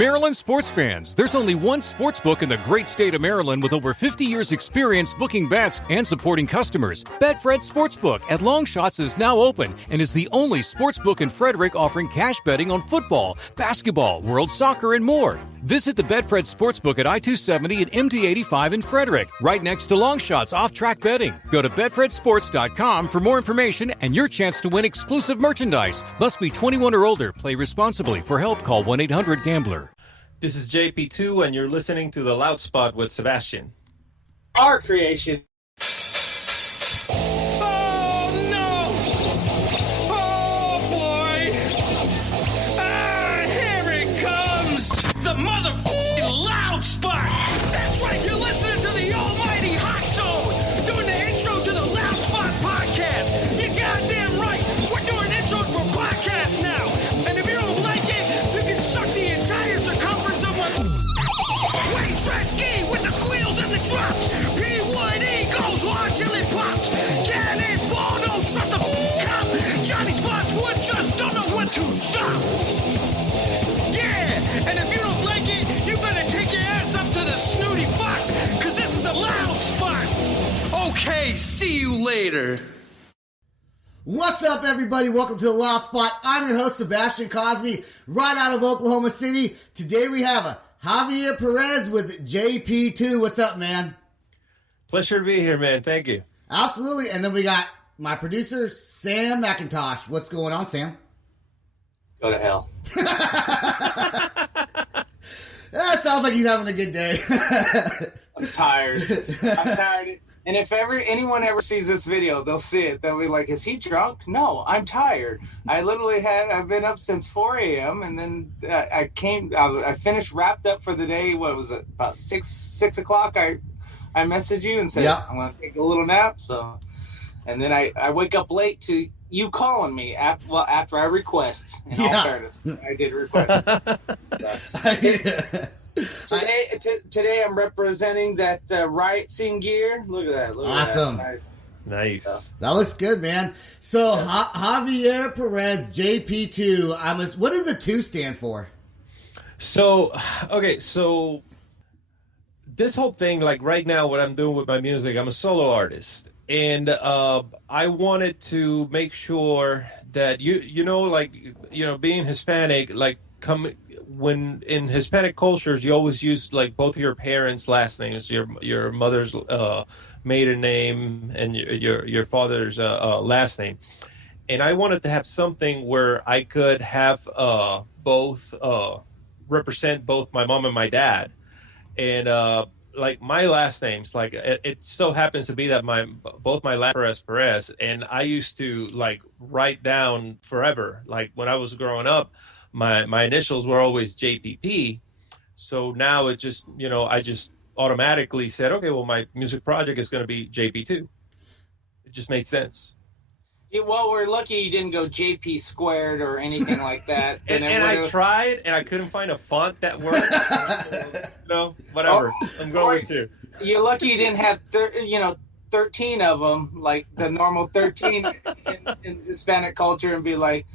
Maryland sports fans, there's only one sports book in the great state of Maryland with over 50 years experience booking bets and supporting customers. Betfred Sportsbook at Longshots is now open and is the only sportsbook in Frederick offering cash betting on football, basketball, world soccer, and more. Visit the Betfred Sportsbook at I-270 and MD-85 in Frederick, right next to Longshots off-track betting. Go to betfredsports.com for more information and your chance to win exclusive merchandise. Must be 21 or older. Play responsibly. For help, call 1-800-GAMBLER. This is JP2, and you're listening to The Loud Spot with Sebastian. Our creation. Oh, no! Oh, boy! Ah, here it comes! The motherfucking Loud Spot! That's right, you're listening to the almighty Hot Zone! Doing the intro to the Loud Spot podcast! You're goddamn right! We're doing intros for podcasts now! And if you don't like it, you can suck the entire circumference of one... Wayne Tretzky with the squeals and the drops! P1E goes hard till it pops! Cannonball, don't trust a cop! Johnny Spotswood just don't know when to stop! Yeah! And if you don't like it, you better take your ass up to the snooty box, cause this is the Loud Spot! Okay, see you later! What's up, everybody? Welcome to the Loud Spot. I'm your host, Sebastian Cosby, right out of Oklahoma City. Today we have a Javier Perez with JP2. What's up, man? Pleasure to be here, man. Thank you. Absolutely. And then we got my producer, Sam McIntosh. What's going on, Sam? Go to hell. That sounds like he's having a good day. I'm tired. I'm tired. And if anyone ever sees this video, they'll see it. They'll be like, is he drunk? No, I'm tired. I've been up since 4 a.m. and then I finished, wrapped up for the day. What was it? About 6 o'clock. I messaged you and said, yeah, I'm going to take a little nap. So, and then I wake up late to you calling me after I request. In all fairness, I did request. Today I'm representing that riot scene gear. Look at that. Awesome. That. Nice. That looks good, man. So, Javier Perez, JP2. What does the 2 stand for? So this whole thing, like right now, what I'm doing with my music, I'm a solo artist. And I wanted to make sure that, being Hispanic, when in Hispanic cultures, you always use like both of your parents' last names, your mother's maiden name and your father's last name. And I wanted to have something where I could have both represent both my mom and my dad. And like my last names, like it so happens to be that both my last Perez, and I used to like write down forever. Like when I was growing up, my initials were always JPP. So now it just, I just automatically said, okay, well, my music project is going to be JP2. It just made sense. Yeah, well, we're lucky you didn't go JP squared or anything like that. and I tried, and I couldn't find a font that worked. Whatever. I'm going with 2. You're lucky you didn't have 13 of them, like the normal 13 in Hispanic culture, and be like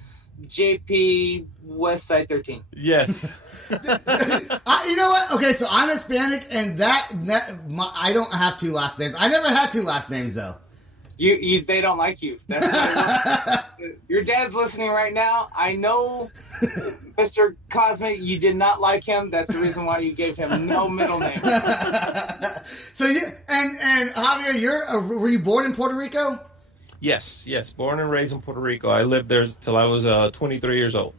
JP West Side 13. Yes. You know what? Okay, so I'm Hispanic, and I don't have 2 last names. I never had 2 last names, though. They don't like you. That's your dad's listening right now. I know, Mr. Cosmic, you did not like him. That's the reason why you gave him no middle name. So and Javier, were you born in Puerto Rico? Yes. Born and raised in Puerto Rico. I lived there till I was 23 years old.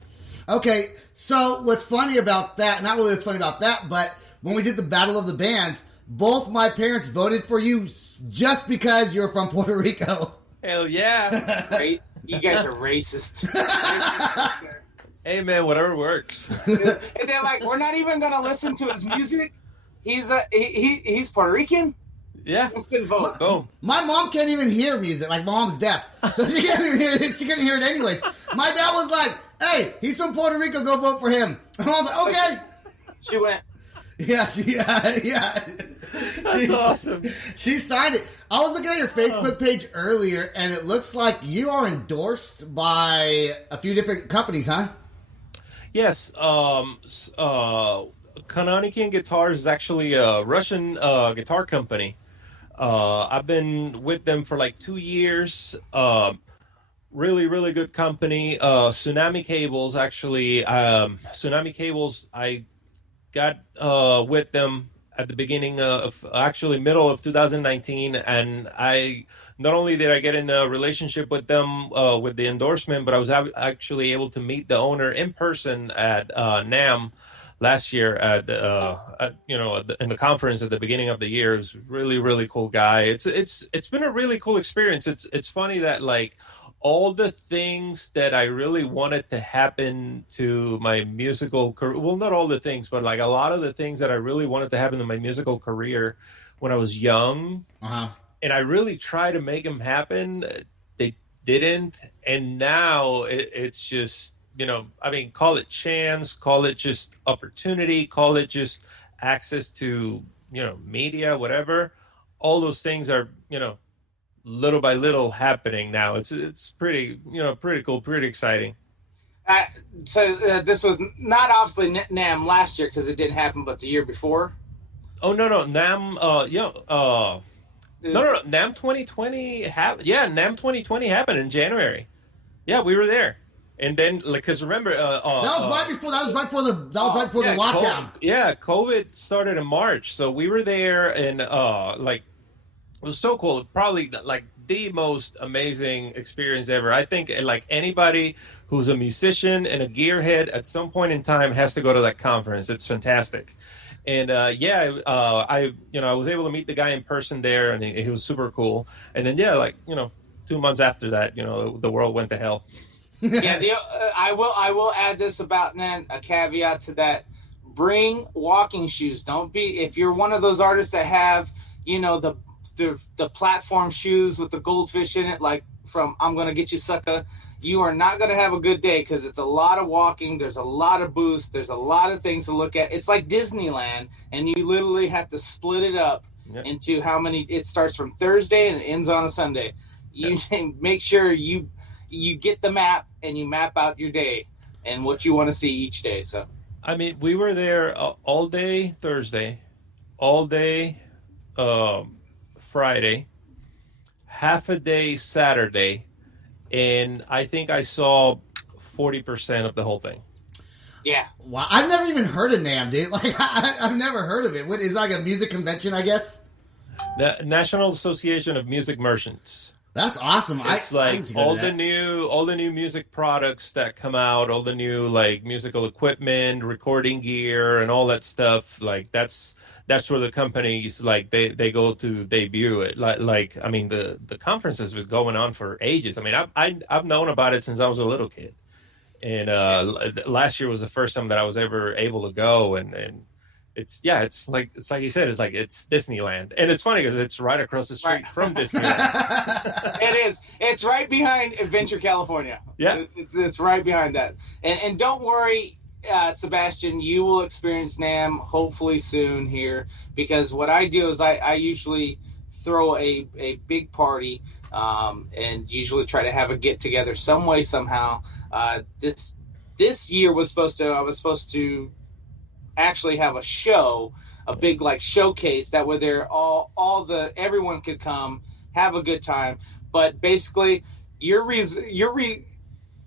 Okay, so what's funny about that, not really what's funny about that, but when we did the Battle of the Bands, both my parents voted for you just because you're from Puerto Rico. Hell yeah. You guys are racist. Hey, man, whatever works. And they're like, we're not even going to listen to his music. He's Puerto Rican? Yeah. Vote. Boom. My mom can't even hear music. Like, my mom's deaf. So she can't even hear it. She couldn't hear it anyways. My dad was like, hey, he's from Puerto Rico. Go vote for him. And I was like, okay. She went. Yeah. That's awesome. She signed it. I was looking at your Facebook page earlier, and it looks like you are endorsed by a few different companies, huh? Yes. Kananikian Guitars is actually a Russian guitar company. I've been with them for like 2 years. Really, really good company. Tsunami Cables, actually. Tsunami Cables, I got with them at the beginning of actually middle of 2019, and I not only did I get in a relationship with them with the endorsement, but I was actually able to meet the owner in person at NAM last year in the conference at the beginning of the year. It was really, really cool guy. It's been a really cool experience. It's funny that like all the things that I really wanted to happen to my musical career. Well, not all the things, but like a lot of the things that I really wanted to happen to my musical career when I was young. Uh-huh. And I really tried to make them happen. They didn't. And now it's just, I mean, call it chance, call it just opportunity, call it just access to, media, whatever. All those things are, little by little happening now. It's pretty pretty cool, pretty exciting. Uh, so this was not obviously NAM last year because it didn't happen, but the year before. Oh no, Nam no, Nam 2020 yeah, Nam 2020 happened in January. Yeah, we were there. And then like cuz remember That was right before the lockdown. COVID started in March. So we were there, and like it was so cool. Probably like the most amazing experience ever. I think like anybody who's a musician and a gearhead at some point in time has to go to that conference. It's fantastic. And I was able to meet the guy in person there, and he was super cool. And then 2 months after that, the world went to hell. Yeah, I will add this about then a caveat to that. Bring walking shoes. Don't be if you're one of those artists that have the platform shoes with the goldfish in it, like from I'm Gonna Get You Sucker. You are not going to have a good day because it's a lot of walking. There's a lot of boosts. There's a lot of things to look at. It's like Disneyland, and you literally have to split it up into how many. It starts from Thursday and it ends on a Sunday. You make sure you get the map and you map out your day and what you want to see each day. So, I mean, we were there all day Thursday, all day Friday, half a day Saturday, and I think I saw 40% of the whole thing. Yeah. Wow, I've never even heard of NAMM, dude. Like, I've never heard of it. What is like a music convention, I guess? The National Association of Music Merchants. That's awesome. It's all the new music products that come out, all the new like musical equipment, recording gear, and all that stuff. Like that's where the companies like they go to debut it. Like I mean the conference has been going on for ages. I mean I've known about it since I was a little kid, and last year was the first time that I was ever able to go, and it's like you said, it's Disneyland, and it's funny because it's right across the street from Disneyland. It is. It's right behind Adventure California. Yeah, it's right behind that. And don't worry, Sebastian, you will experience NAMM hopefully soon here, because what I do is I usually throw a big party and usually try to have a get together some way somehow. This year I was supposed to actually have a show, a big like showcase that where there everyone could come have a good time. But basically your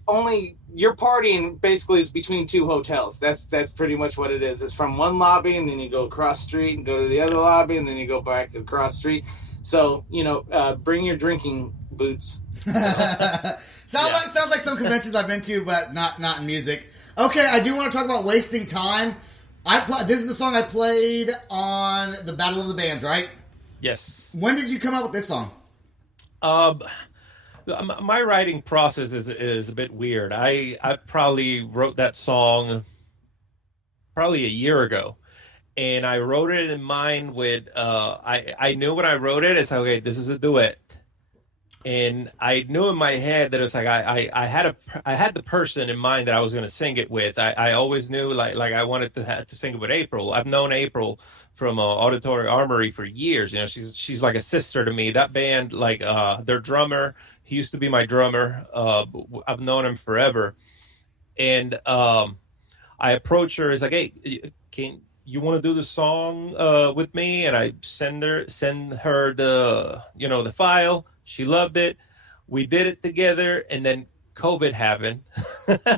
partying basically is between two hotels. That's pretty much what it is. It's from one lobby and then you go across the street and go to the other lobby and then you go back across the street. So, bring your drinking boots. Sounds like some conventions I've been to, but not in music. Okay, I do want to talk about wasting time. This is the song I played on the Battle of the Bands, right? Yes. When did you come up with this song? My writing process is a bit weird. I probably wrote that song probably a year ago, and I wrote it in mind with I knew when I wrote it, it's like, okay, this is a duet. And I knew in my head that it was like I had the person in mind that I was going to sing it with. I always knew like I wanted to sing it with April. I've known April from Auditory Armory for years. She's like a sister to me. That band, like their drummer, he used to be my drummer. I've known him forever, and I approach her. It's like, hey, can you want to do the song with me? And I send her the the file. She loved it. We did it together, and then COVID happened.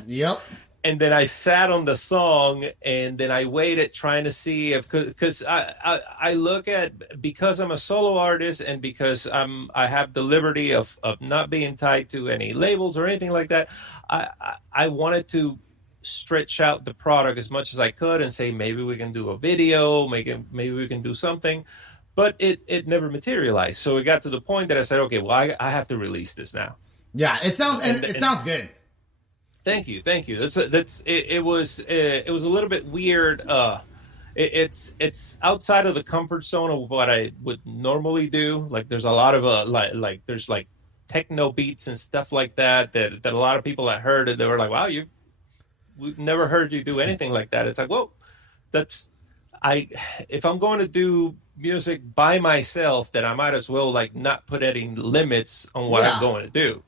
Yep. And then I sat on the song, and then I waited trying to see if, because I look at, because I'm a solo artist and because I have the liberty of not being tied to any labels or anything like that. I wanted to stretch out the product as much as I could and say, maybe we can do a video, maybe we can do something, but it never materialized. So it got to the point that I said, okay, well, I have to release this now. Yeah, it sounds good. Thank you. It was a little bit weird. It's outside of the comfort zone of what I would normally do. Like there's a lot of like there's like techno beats and stuff like that a lot of people that heard it, they were like, wow, we've never heard you do anything like that. It's like, well, if I'm going to do music by myself, then I might as well like not put any limits on what I'm going to do,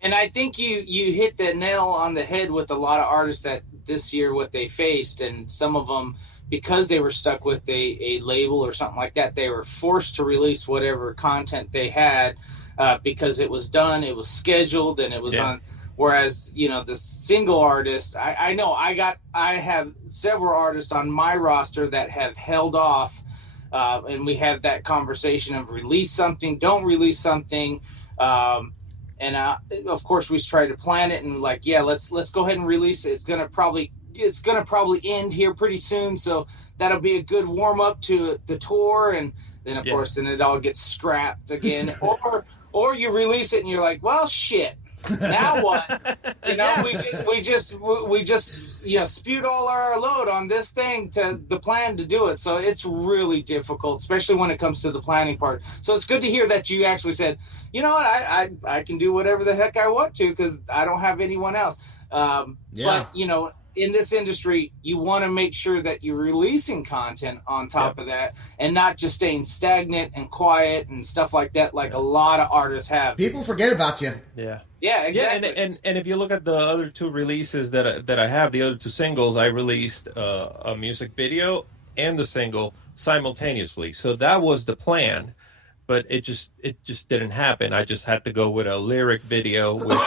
And I think you hit the nail on the head with a lot of artists that this year what they faced, and some of them, because they were stuck with a label or something like that, they were forced to release whatever content they had because it was done, it was scheduled, and it was on. Whereas, the single artist, I know I have several artists on my roster that have held off, and we have that conversation of release something, don't release something. And of course, we try to plan it and like, let's go ahead and release it. It's gonna probably end here pretty soon, so that'll be a good warm up to the tour. And then of course, then it all gets scrapped again, or you release it and you're like, well, shit. Now what? We just spewed all our load on this thing to the plan to do it. So it's really difficult, especially when it comes to the planning part. So it's good to hear that you actually said, you know what, I can do whatever the heck I want to because I don't have anyone else. But in this industry, you want to make sure that you're releasing content on top of that and not just staying stagnant and quiet and stuff like that, like a lot of artists have. People forget about you. Yeah, exactly. Yeah, and if you look at the other two releases that I have, the other two singles, I released a music video and the single simultaneously. So that was the plan, but it just didn't happen. I just had to go with a lyric video, which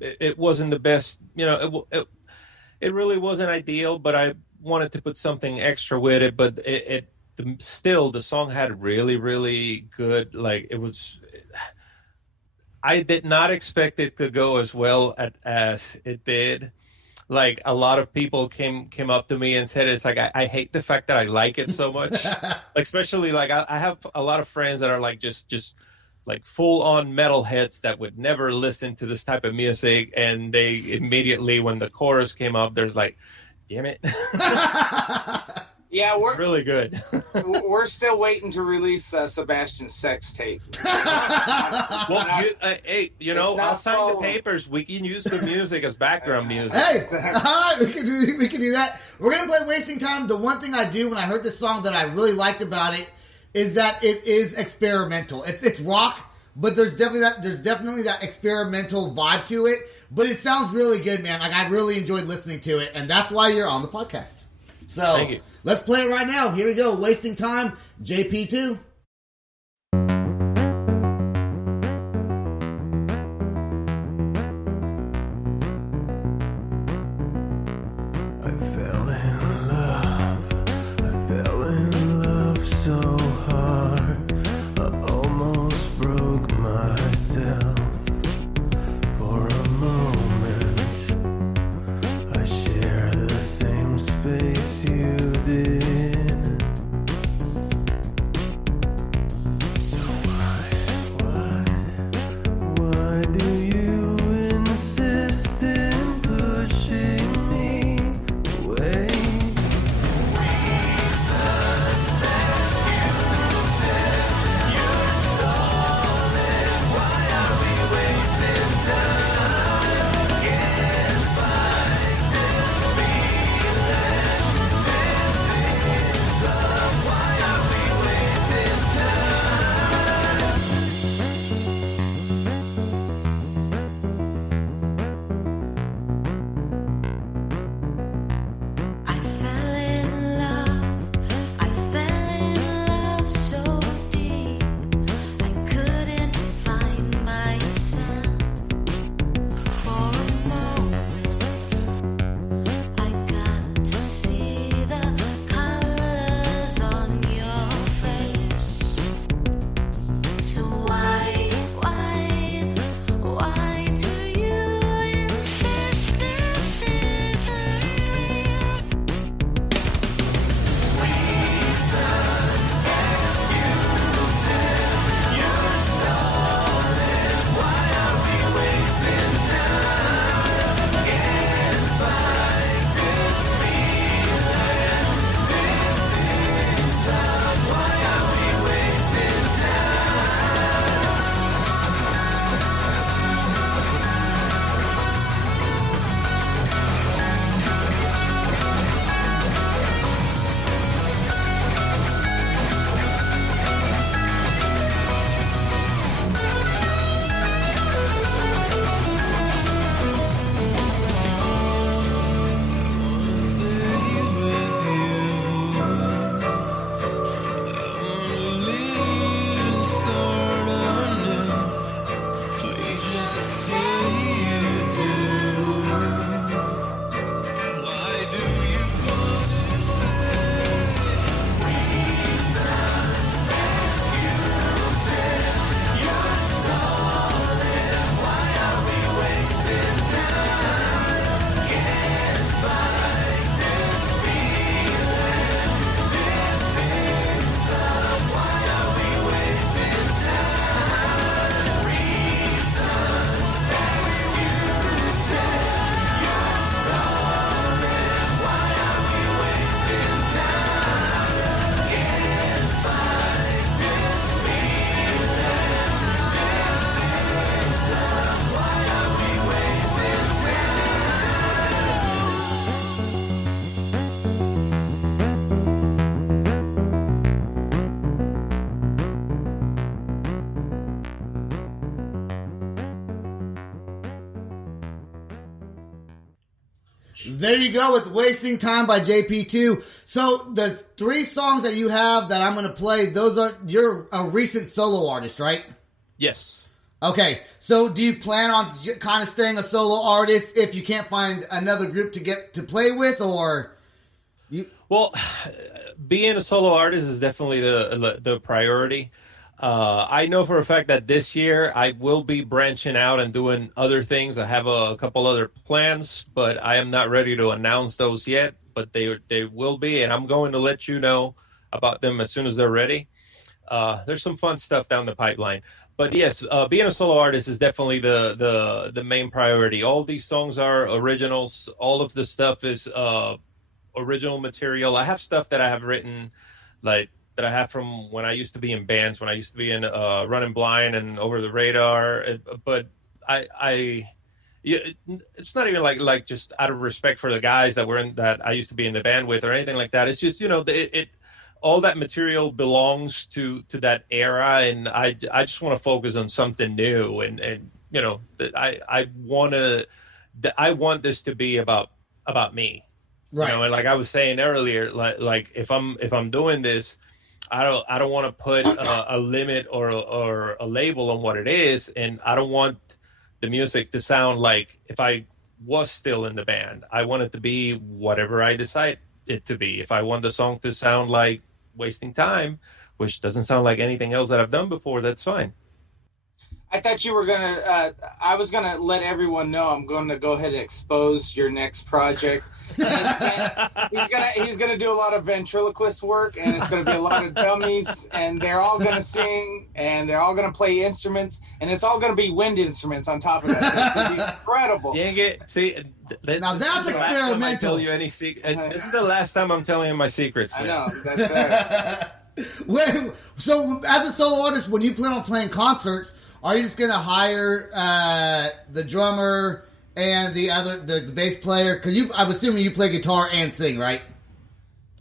it wasn't the best. It really wasn't ideal, but I wanted to put something extra with it. But still, the song had really, really good. Like it was. I did not expect it to go as well as it did. Like a lot of people came up to me and said, it's like, I hate the fact that I like it so much. Like, especially like I have a lot of friends that are like, just like full on metalheads that would never listen to this type of music. And they immediately, when the chorus came up, there's like, damn it. Yeah, we're really good. We're still waiting to release Sebastian's sex tape. Well, I'll sign the papers. We can use the music as background music. Hey, all right, we can do that. We're gonna play "Wasting Time." The one thing I do when I heard this song that I really liked about it is that it is experimental. It's rock, but there's definitely that experimental vibe to it. But it sounds really good, man. Like I really enjoyed listening to it, and that's why you're on the podcast. So Thank you. Let's play it right now. Here we go. Wasting Time, JP2. there you go with Wasting Time by JP2. So the 3 songs that you have that I'm going to play, you're a recent solo artist, right? Yes. Okay, so do you plan on kind of staying a solo artist if you can't find another group to play with, or you? Well, being a solo artist is definitely the priority. I know for a fact that this year I will be branching out and doing other things. I have a couple other plans, but I am not ready to announce those yet. But they will be, and I'm going to let you know about them as soon as they're ready. There's some fun stuff down the pipeline. But yes, being a solo artist is definitely the main priority. All these songs are originals. All of the stuff is original material. I have stuff that I have written, like that I have from when I used to be in bands, when I used to be in Running Blind and Over the Radar. But it's not even like just out of respect for the guys that I used to be in the band with or anything like that. It's just, it all that material belongs to that era, and I just want to focus on something new, and I want this to be about me, Right? And like I was saying earlier, like if I'm doing this, I don't want to put a limit or a label on what it is, and I don't want the music to sound like if I was still in the band. I want it to be whatever I decide it to be. If I want the song to sound like Wasting Time, which doesn't sound like anything else that I've done before, that's fine. I thought you were gonna. I was gonna let everyone know. I'm going to go ahead and expose your next project. He's gonna do a lot of ventriloquist work, and it's gonna be a lot of dummies, and they're all gonna sing, and they're all gonna play instruments, and it's all gonna be wind instruments on top of that. So it's gonna be incredible. Now that's experimental. I tell you any this is the last time I'm telling you my secrets. Man. I know. That's So as a solo artist, when you plan on playing concerts, are you just going to hire the drummer and the bass player? Because I'm assuming you play guitar and sing, right?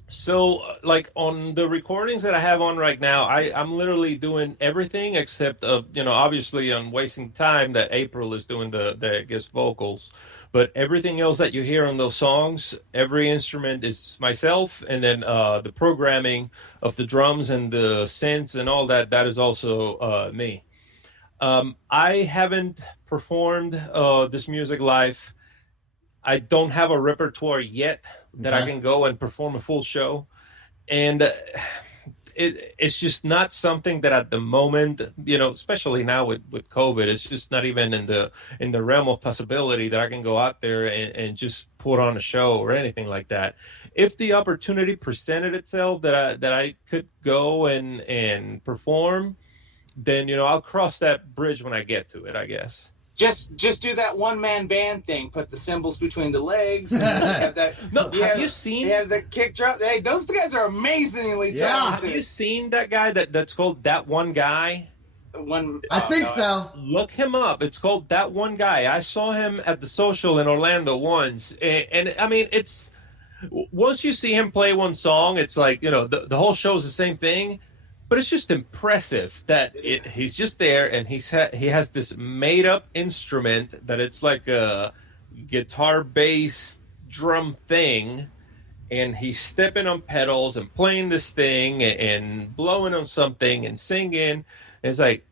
So, like on the recordings that I have on right now, I'm literally doing everything except, obviously on Wasting Time that April is doing the guest vocals. But everything else that you hear on those songs, every instrument is myself, and then the programming of the drums and the synths and all that is also me. I haven't performed this music live. I don't have a repertoire yet that I can go and perform a full show. And it's just not something that at the moment, especially now with COVID, it's just not even in the realm of possibility that I can go out there and just put on a show or anything like that. If the opportunity presented itself that I could go and perform, then I'll cross that bridge when I get to it, I guess. Just do that one-man band thing. Put the cymbals between the legs. And have that. No, have you seen? Yeah, the kick drum. Hey, those guys are amazingly talented. Have you seen that guy that's called That One Guy? I think so. Look him up. It's called That One Guy. I saw him at the Social in Orlando once, and I mean, it's once you see him play one song, it's like the whole show is the same thing. But it's just impressive that he's just there, and he has this made-up instrument that it's like a guitar-based drum thing, and he's stepping on pedals and playing this thing and blowing on something and singing. And it's like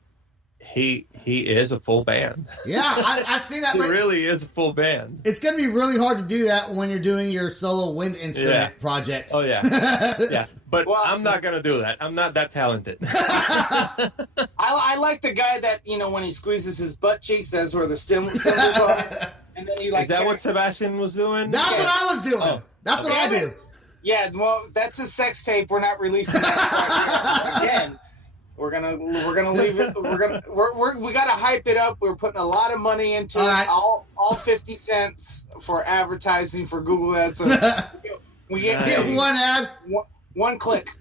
he is a full band. Yeah, I've seen that. He really is a full band. It's going to be really hard to do that when you're doing your solo wind instrument project. Oh, yeah. Yeah. But I'm not going to do that. I'm not that talented. I like the guy that, when he squeezes his butt cheeks, that's where the cymbals are. And then he is that what Sebastian was doing? That's what I was doing. Oh. That's what I do. Yeah, well, that's a sex tape. We're not releasing that again. We're gonna leave it. We gotta hype it up. We're putting a lot of money into it. Right. All 50 cents for advertising for Google Ads. So we get one ad, one click.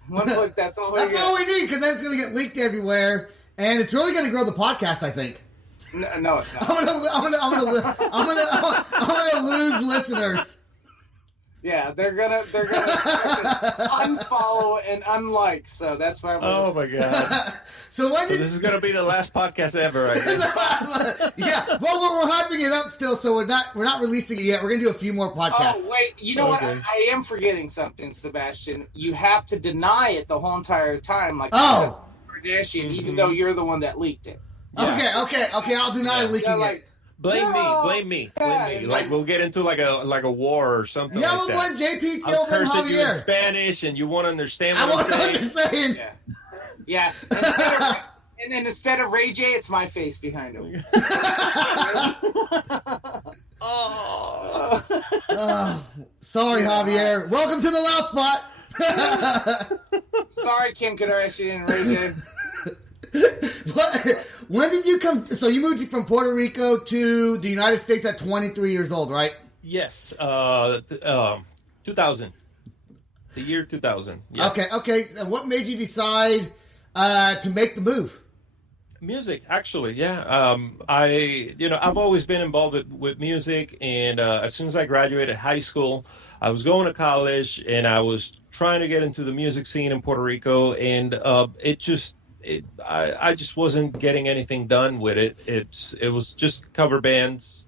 That's all. That's all we need, because then it's gonna get leaked everywhere, and it's really gonna grow the podcast, I think. No, it's not. I'm gonna lose listeners. Yeah, they're gonna unfollow and unlike. So that's why. Oh my god! So this is gonna be the last podcast ever, I guess. Yeah, well, we're hyping it up still, so we're not releasing it yet. We're gonna do a few more podcasts. Oh wait, you know what? I am forgetting something, Sebastian. You have to deny it the whole entire time, like Kardashian, even though you're the one that leaked it. Yeah. Okay. I'll deny leaking it. Blame me. Like we'll get into like a war or something. Yeah, like we'll that. blame JP2 I'll and curse at you in Javier. Spanish, and you won't understand I what won't I'm saying. understand. Yeah. And then instead of Ray J, it's my face behind him. Sorry, Javier. Welcome to the Loud Spot. Sorry, Kim Kardashian and Ray J. When did you come? So you moved from Puerto Rico to the United States at 23 years old, right? Yes. 2000. The year 2000. Yes. Okay. And what made you decide to make the move? Music, actually, yeah. I've always been involved with music, and as soon as I graduated high school, I was going to college, and I was trying to get into the music scene in Puerto Rico, and I just wasn't getting anything done with it. It was just cover bands.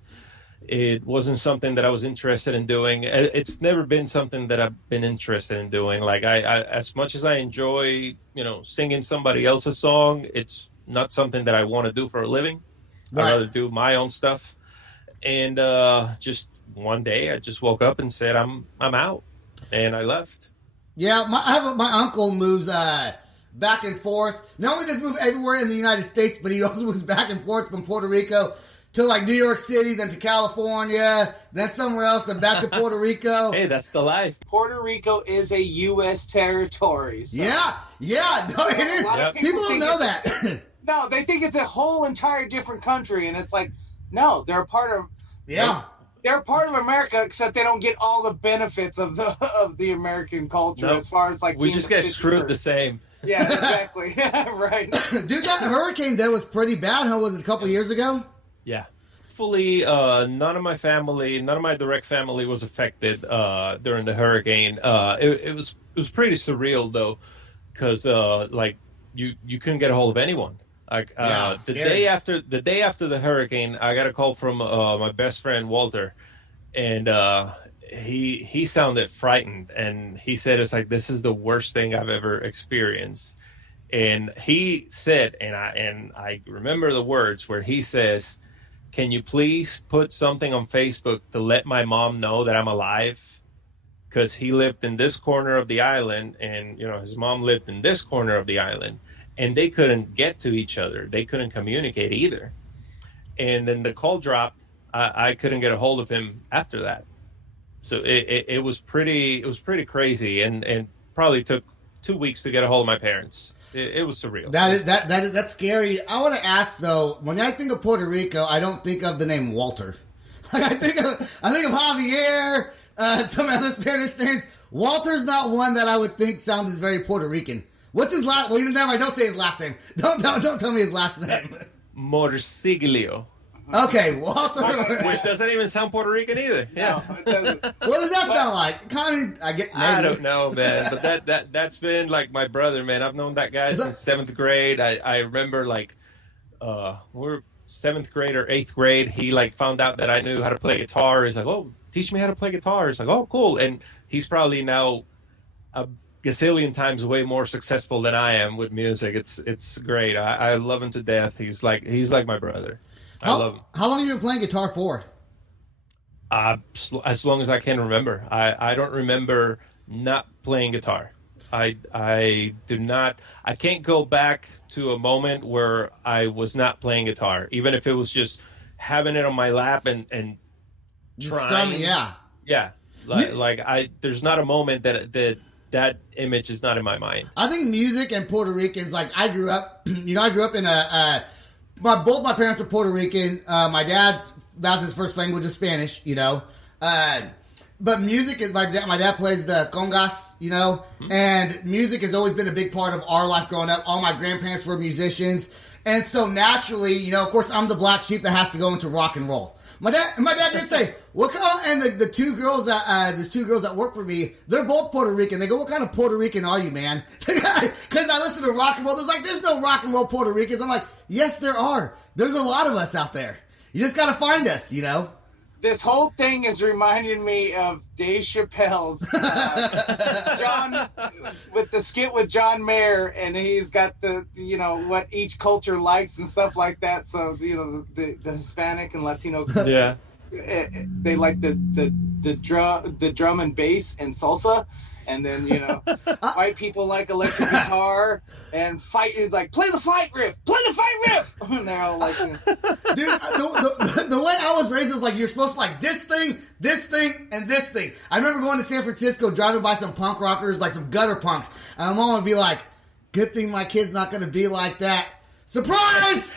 It wasn't something that I was interested in doing. It's never been something that I've been interested in doing. Like I as much as I enjoy, singing somebody else's song, it's not something that I want to do for a living. Right. I'd rather do my own stuff. And just one day, I just woke up and said, "I'm out," and I left. Yeah, my uncle moves back and forth. Not only does he move everywhere in the United States, but he also moves back and forth from Puerto Rico to like New York City, then to California, then somewhere else, then back to Puerto Rico. Hey, that's the life. Puerto Rico is a U.S. territory. So Yeah, no, it is. Yep. People don't know that. No, they think it's a whole entire different country, and it's like, no, they're a part of. Yeah. They're a part of America, except they don't get all the benefits of the American culture as far as like. We just get screwed the same. Yeah, exactly. Right. Dude, that hurricane there was pretty bad. How was it, a couple years ago? Yeah. Fully, none of my direct family was affected during the hurricane. It was pretty surreal though, because you couldn't get a hold of anyone. Like the day after the hurricane, I got a call from my best friend Walter, and he sounded frightened, and he said it's like, this is the worst thing I've ever experienced. And he said, and I remember the words where he says, "Can you please put something on Facebook to let my mom know that I'm alive?" Because he lived in this corner of the island, and his mom lived in this corner of the island, and they couldn't get to each other. They couldn't communicate either. And then the call dropped. I couldn't get a hold of him after that. So it was pretty crazy, and probably took 2 weeks to get a hold of my parents. It was surreal. That's scary. I want to ask though, when I think of Puerto Rico, I don't think of the name Walter. Like I think of Javier, some other Spanish names. Walter's not one that I would think sounds very Puerto Rican. What's his last? Well, never mind. Don't say his last name. Don't tell me his last name. Morsiglio. Okay, Walter. Which doesn't even sound Puerto Rican either. Yeah. No, it doesn't. What does that sound like? I don't know, man. But that's been like my brother, man. I've known that guy since 7th grade. I remember we're 7th grade or 8th grade. He found out that I knew how to play guitar. He's like, "Oh, teach me how to play guitar." It's like, "Oh, cool." And he's probably now a gazillion times way more successful than I am with music. It's great. I love him to death. He's like my brother. I love him. How long have you been playing guitar for? As long as I can remember. I don't remember not playing guitar. I do not. I can't go back to a moment where I was not playing guitar, even if it was just having it on my lap and trying. Strumming, yeah. Yeah. There's not a moment that image is not in my mind. I think music and Puerto Ricans, I grew up in both my parents are Puerto Rican. My that's his first language is Spanish, But music is, my dad plays the congas, and music has always been a big part of our life growing up. All my grandparents were musicians. And so naturally, of course, I'm the black sheep that has to go into rock and roll. My dad did say, "What kind?" And the two girls that there's two girls that work for me. They're both Puerto Rican. They go, "What kind of Puerto Rican are you, man?" Because I listen to rock and roll. There's like, there's no rock and roll Puerto Ricans. I'm like, yes, there are. There's a lot of us out there. You just got to find us, you know. This whole thing is reminding me of Dave Chappelle's John with the skit with John Mayer, and he's got the what each culture likes and stuff like that. So the Hispanic and Latino, they like the drum and bass and salsa. And then, white people like electric guitar and fight, like, play the fight riff! And they're all like, Dude, the way I was raised was like, you're supposed to like this thing, and this thing. I remember going to San Francisco, driving by some punk rockers, like some gutter punks, and my mom would be like, good thing my kid's not going to be like that. Surprise!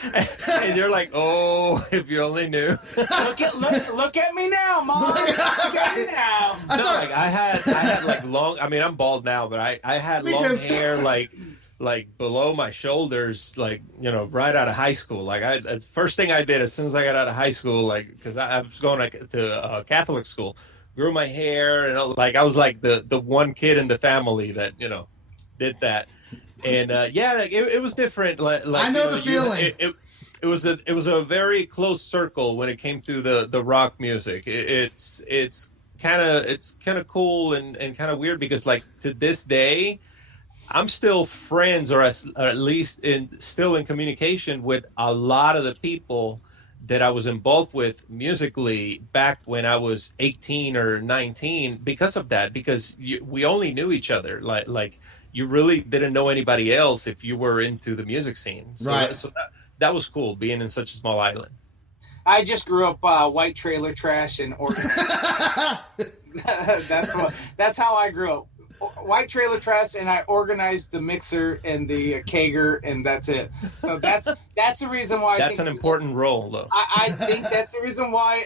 And you're like, oh, if you only knew. look at me now, Mom. Look at me now. I had like long. I mean, I'm bald now, but I had long hair, like below my shoulders, like right out of high school. Like the first thing I did as soon as I got out of high school, like because I was going to Catholic school, grew my hair, and like I was like the one kid in the family that did that. And it was different. Like I know the feeling. It was a very close circle when it came to the rock music. It's kind of cool and kind of weird because like to this day, I'm still friends or at least still in communication with a lot of the people that I was involved with musically back when I was 18 or 19 because of that. Because we only knew each other like. You really didn't know anybody else if you were into the music scene. So right. So that was cool, being in such a small island. I just grew up white trailer trash and organized. That's how I grew up. White trailer trash, and I organized the mixer and the kegger, and that's it. So that's the reason why. That's an important role, though. I think that's the reason why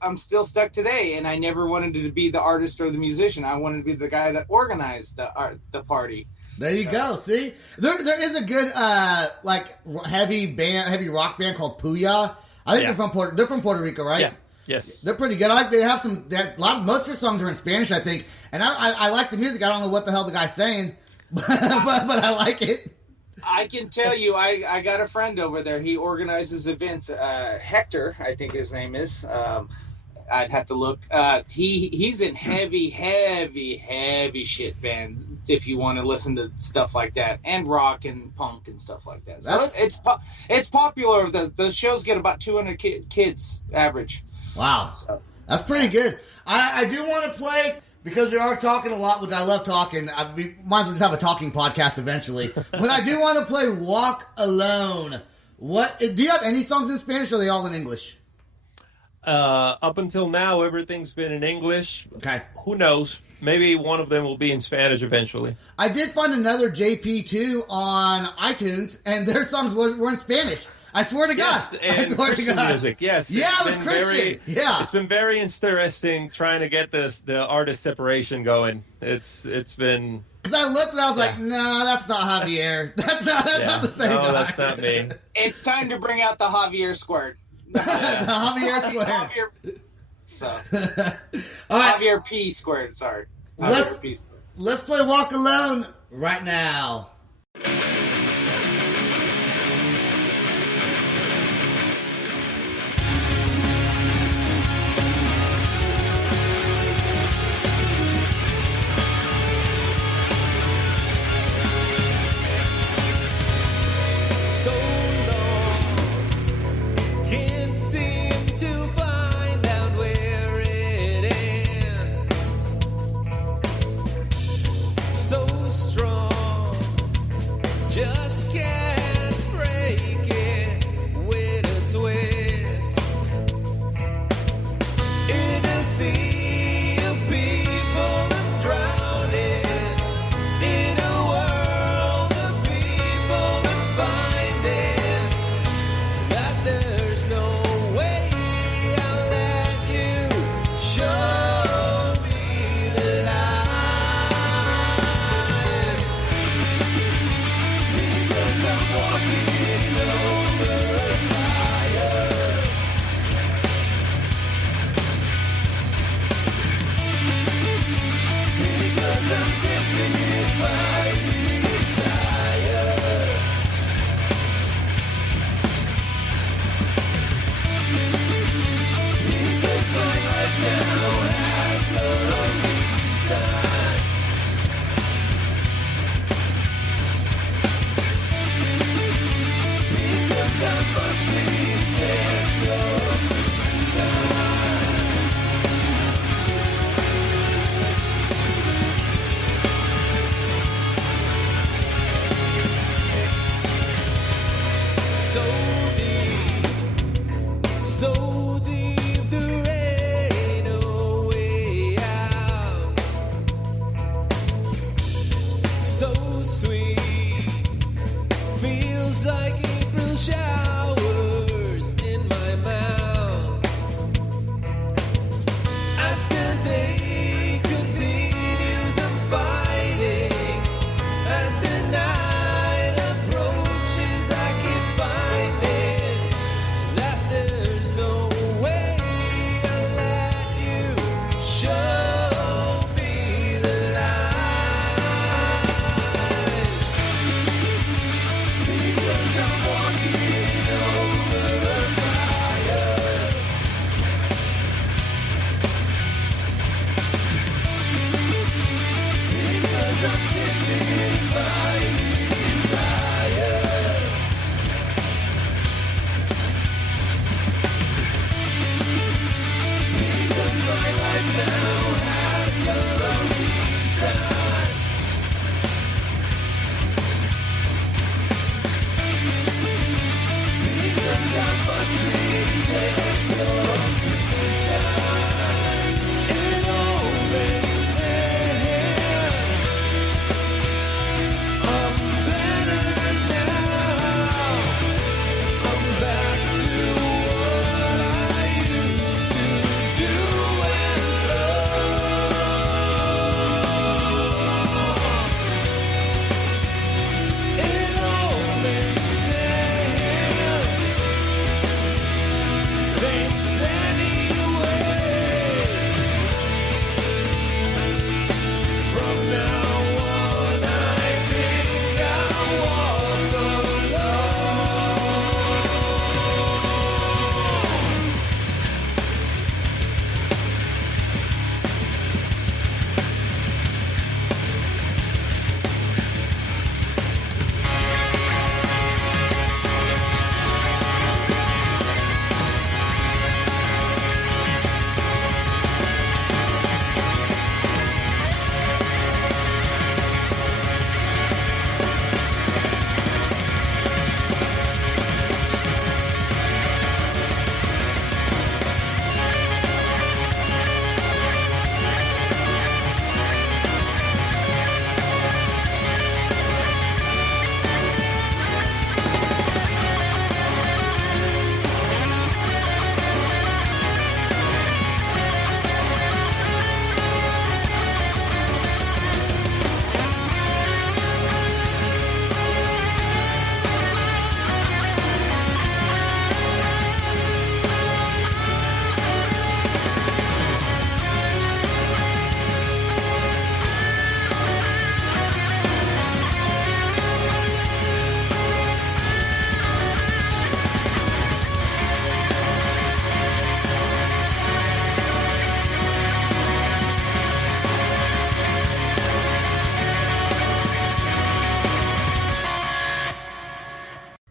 I'm still stuck today, and I never wanted to be the artist or the musician. I wanted to be the guy that organized the party. There you go. See, there is a good heavy rock band called Puya. I think they're from Puerto Rico, right? Yeah. Yes, they're pretty good. They have most of their songs are in Spanish, I think, and I like the music. I don't know what the hell the guy's saying, but I like it. I can tell you, I got a friend over there. He organizes events. Hector, I think his name is. I'd have to look. He's in heavy shit band. If you want to listen to stuff like that, and rock and punk and stuff like that. So it's popular. The shows get about 200 kids average. Wow, that's pretty good. I do want to play, because we are talking a lot, which I love talking. We might as well just have a talking podcast eventually. But I do want to play Walk Alone. Do you have any songs in Spanish, or are they all in English? Up until now, everything's been in English. Okay. Who knows? Maybe one of them will be in Spanish eventually. I did find another JP2 on iTunes, and their songs were in Spanish. I swear to God. Yes, and Christian music. Yes. Yeah, it was Christian. It's been very interesting trying to get the artist separation going. It's been... Because I looked and I was like, no, that's not Javier. That's not the same guy. No, that's not me. It's time to bring out the Javier squared. The Javier squared. Javier P squared, sorry. Let's play Walk Alone right now. So long, can't seem to find out where it ends. So strong, just can't break it with a twist. In a sea of people, I'm drowning. In a world of people, I'm finding that there's no way I'll let you show me the light. Because I'm so sweet. Feels like April showers in my mouth. As the day continues, I'm fighting. As the night approaches, I keep finding that there's no way I'll let you show me the light. Because I'm walking over fire. Because I'm tempted by desire. Because my life now has a reason. Because I must regret your desire. It all makes sense. I'm better now. I'm back to what I used to do and love. It all makes sense. Thanks anyway. From now on, I think I'll walk alone.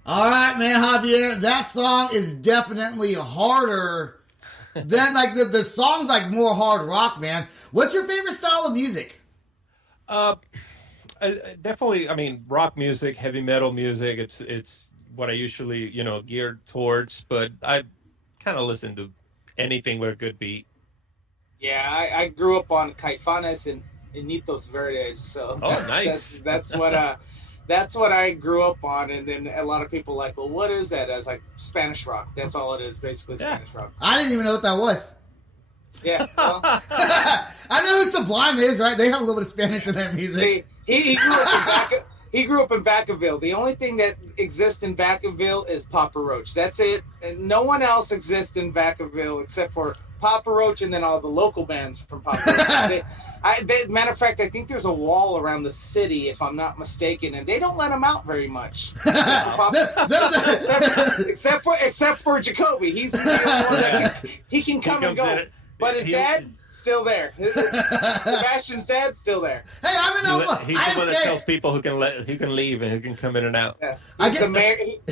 All right, man, Javier, that song is definitely harder than, like, the song's, like, more hard rock, man. What's your favorite style of music? Definitely, I mean, rock music, heavy metal music. It's what I usually, geared towards. But I kind of listen to anything with a good beat. Yeah, I grew up on Caifanes and Initos Verdes, so nice. That's what I grew up on. And then a lot of people are like, well, what is that? I was like, Spanish rock. That's all it is, basically Spanish rock. I didn't even know what that was. Yeah, well, I know who Sublime is, right? They have a little bit of Spanish in their music. he grew up in Vacaville. The only thing that exists in Vacaville is Papa Roach. That's it. And no one else exists in Vacaville except for Papa Roach and then all the local bands from Papa Roach. Matter of fact, I think there's a wall around the city, if I'm not mistaken, and they don't let them out very much. Except for Jacoby. He's the only one that he can come and go. But his dad, still there. Sebastian's dad's still there. Hey, I'm in Oklahoma. He's the one that tells people who can leave and who can come in and out. Yeah.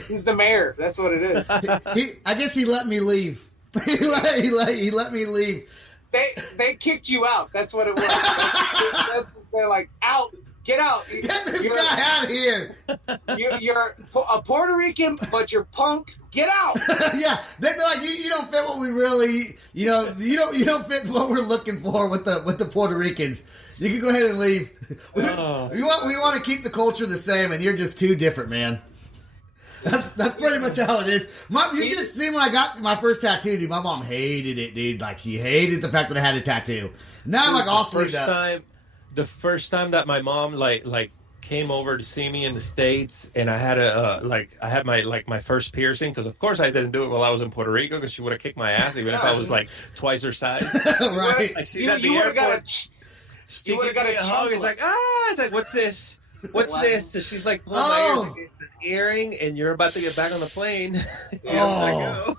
He's the mayor. That's what it is. I guess he let me leave. he let me leave. They kicked you out. That's what it was. They're like, out. Get out. Get this guy out of here. You're a Puerto Rican, but you're punk. Get out. Yeah, they're like, you don't fit what we really, you don't fit what we're looking for with the Puerto Ricans. You can go ahead and leave. We Oh. want to keep the culture the same, and you're just too different, man. That's pretty much how it is. You should have seen when I got my first tattoo, dude. My mom hated it, dude. Like, she hated the fact that I had a tattoo. Now I'm like all sleeved up. The first time that my mom like came over to see me in the States, and I had my first piercing, because of course I didn't do it while I was in Puerto Rico, because she would have kicked my ass even if I was like twice her size. Right. Like, she's at the airport. She gives me a hug. It's like, what's this? What's this? So she's like, pulling my ears. Like, it's an earring, and you're about to get back on the plane. Oh.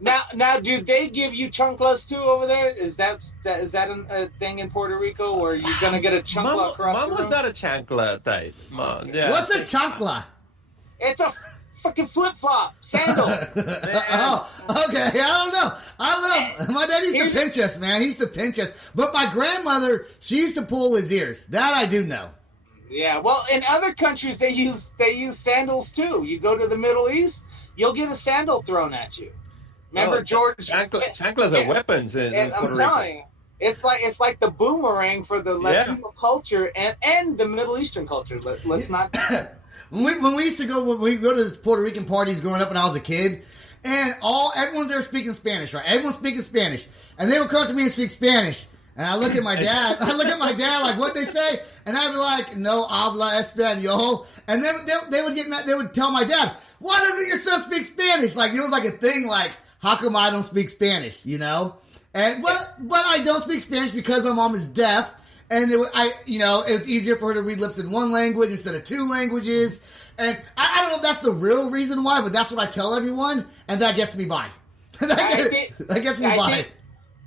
Now, do they give you chanclas too over there? Is that a thing in Puerto Rico, or are you gonna get a chancla across the room? Mom was not a chancla type. Mom, yeah. What's a chancla? It's a fucking flip-flop sandal. Oh, okay. I don't know. My dad used to pinch us, man. He used to pinch us. But my grandmother, she used to pull his ears. That I do know. Yeah, well, in other countries they use sandals too. You go to the Middle East, you'll get a sandal thrown at you. Remember George? Chanclas are weapons. I'm telling you, it's like the boomerang for the Latino culture and the Middle Eastern culture. Let's not. When we go to Puerto Rican parties growing up when I was a kid, and everyone's there speaking Spanish, right? Everyone's speaking Spanish, and they would come up to me and speak Spanish. And I look at my dad. Like, what they say? And I'd be like, no habla español. And then they would get mad. They would tell my dad, why doesn't your son speak Spanish? Like, it was like a thing. Like, how come I don't speak Spanish? You know. And but I don't speak Spanish because my mom is deaf, and it was easier for her to read lips in one language instead of two languages. And I don't know if that's the real reason why, but that's what I tell everyone, and that gets me by. That gets me by.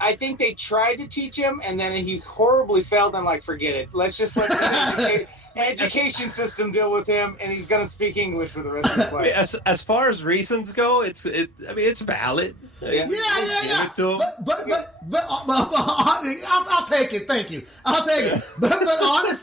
I think they tried to teach him, and then he horribly failed. And like, forget it. Let's just let the education system deal with him, and he's going to speak English for the rest of his life. As far as reasons go, it's valid. Yeah. But I'll take it. Thank you. I'll take it. But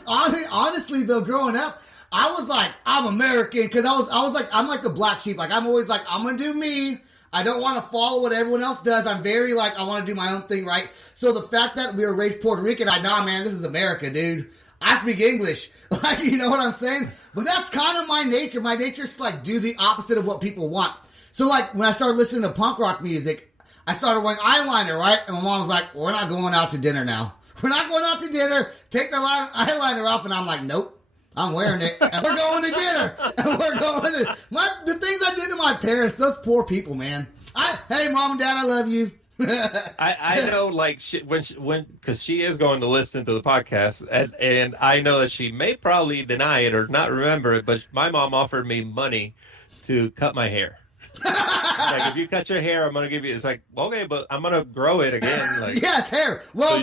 honestly, though, growing up, I was like, I'm American, because I was like, I'm like the black sheep. Like, I'm always like, I'm gonna do me. I don't want to follow what everyone else does. I'm very like, I want to do my own thing, right? So the fact that we were raised Puerto Rican, man, this is America, dude. I speak English. Like, you know what I'm saying? But that's kind of my nature. My nature is to, like, do the opposite of what people want. So, like, when I started listening to punk rock music, I started wearing eyeliner, right? And my mom was like, we're not going out to dinner now. We're not going out to dinner. Take the eyeliner off. And I'm like, nope. I'm wearing it, and we're going to dinner, and we're going to the things I did to my parents. Those poor people, man. Hey, mom and dad, I love you. I know, like, because she is going to listen to the podcast, and I know that she may probably deny it or not remember it, but my mom offered me money to cut my hair. Like, if you cut your hair, I'm gonna give you. It's like, okay, but I'm gonna grow it again. Like, yeah, it's hair. Well,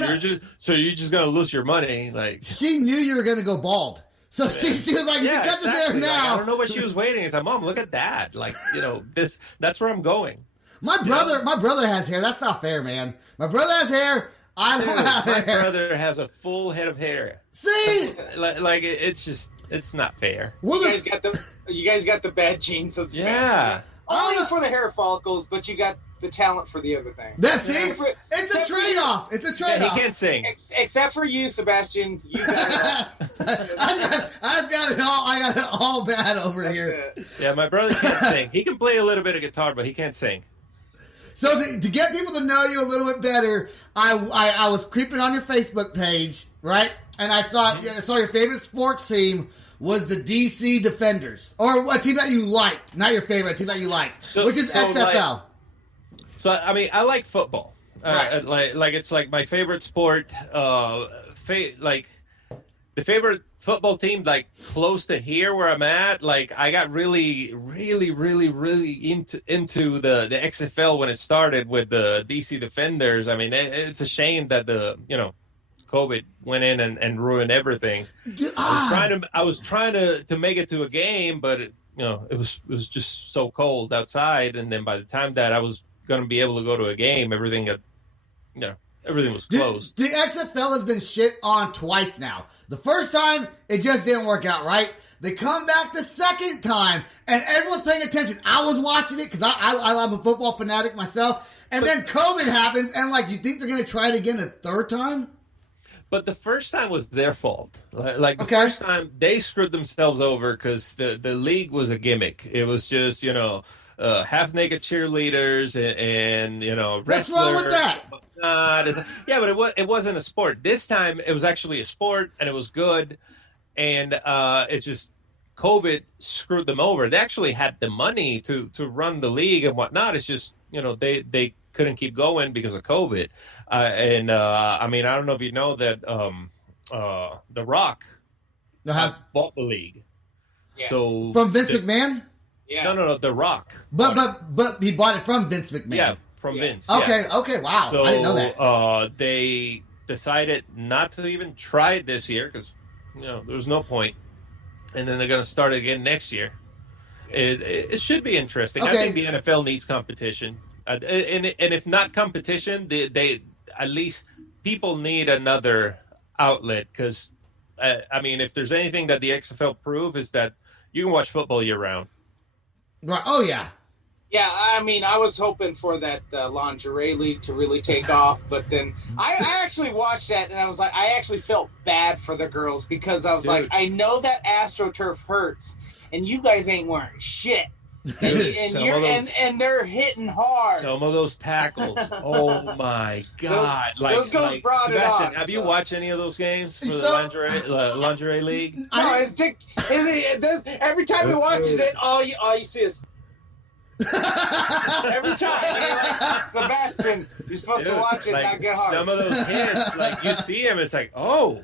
so you're just gonna lose your money. Like, she knew you were gonna go bald. So she was like, you can cut this hair now. Like, I don't know what she was waiting. It's like, Mom, look at that. Like, that's where I'm going. My brother has hair. That's not fair, man. My brother has hair. I don't have hair. My brother has a full head of hair. See? Like it's not fair. You guys got the bad genes of the family. Only for the hair follicles, but you got the talent for the other thing. That's it. It's a trade-off. It's a trade-off. Yeah, he can't sing. Except for you, Sebastian. You got it all. I've got it all. I got it all bad over here. It. Yeah, my brother can't sing. He can play a little bit of guitar, but he can't sing. So to get people to know you a little bit better, I was creeping on your Facebook page, right? And I saw your favorite sports team was the DC Defenders, or a team that you liked, not your favorite, a team that you liked, which is XFL. I mean, I like football. Right. Like it's like my favorite sport. Like the favorite football team, like close to here where I'm at. Like I got really into the XFL when it started with the DC Defenders. I mean, it's a shame that COVID went in and ruined everything. I was trying to make it to a game, but it was just so cold outside. And then by the time that I was going to be able to go to a game, everything was closed. The XFL has been shit on twice now. The first time, it just didn't work out, right? They come back the second time, and everyone's paying attention. I was watching it because I'm a football fanatic myself. And then COVID happens, and you think they're going to try it again a third time? But the first time was their fault. Like the Okay. first time they screwed themselves over because the league was a gimmick. It was just half naked cheerleaders and What's wrong with wrestlers. that? Yeah, but it wasn't a sport. This time it was actually a sport and it was good. And it's just COVID screwed them over. They actually had the money to run the league and whatnot. It's just they couldn't keep going because of COVID. I mean, I don't know if you know that The Rock bought the league. Yeah. So From Vince McMahon? Yeah. No, The Rock. But he bought it from Vince McMahon. Yeah, from Vince. Okay, Yeah. okay, wow. So I didn't know that. they decided not to even try it this year because there's no point, and then they're going to start again next year. It should be interesting. Okay. I think the NFL needs competition, and if not competition, they at least people need another outlet because I mean, if there's anything that the XFL prove is that you can watch football year round. Right. Oh, yeah. Yeah, I mean, I was hoping for that lingerie league to really take off, but then I actually watched that and I was like, I actually felt bad for the girls because I was like, I know that AstroTurf hurts, and you guys ain't wearing shit, and they're hitting hard. Some of those tackles, oh my God! Those girls brought it Sebastian, on. have you watched any of those games for the So- lingerie league? No, every time he watches it, all you see is. Every time, you're like, Sebastian, you're supposed to watch it, not get hard. Some of those hits, like you see him, it's like, oh,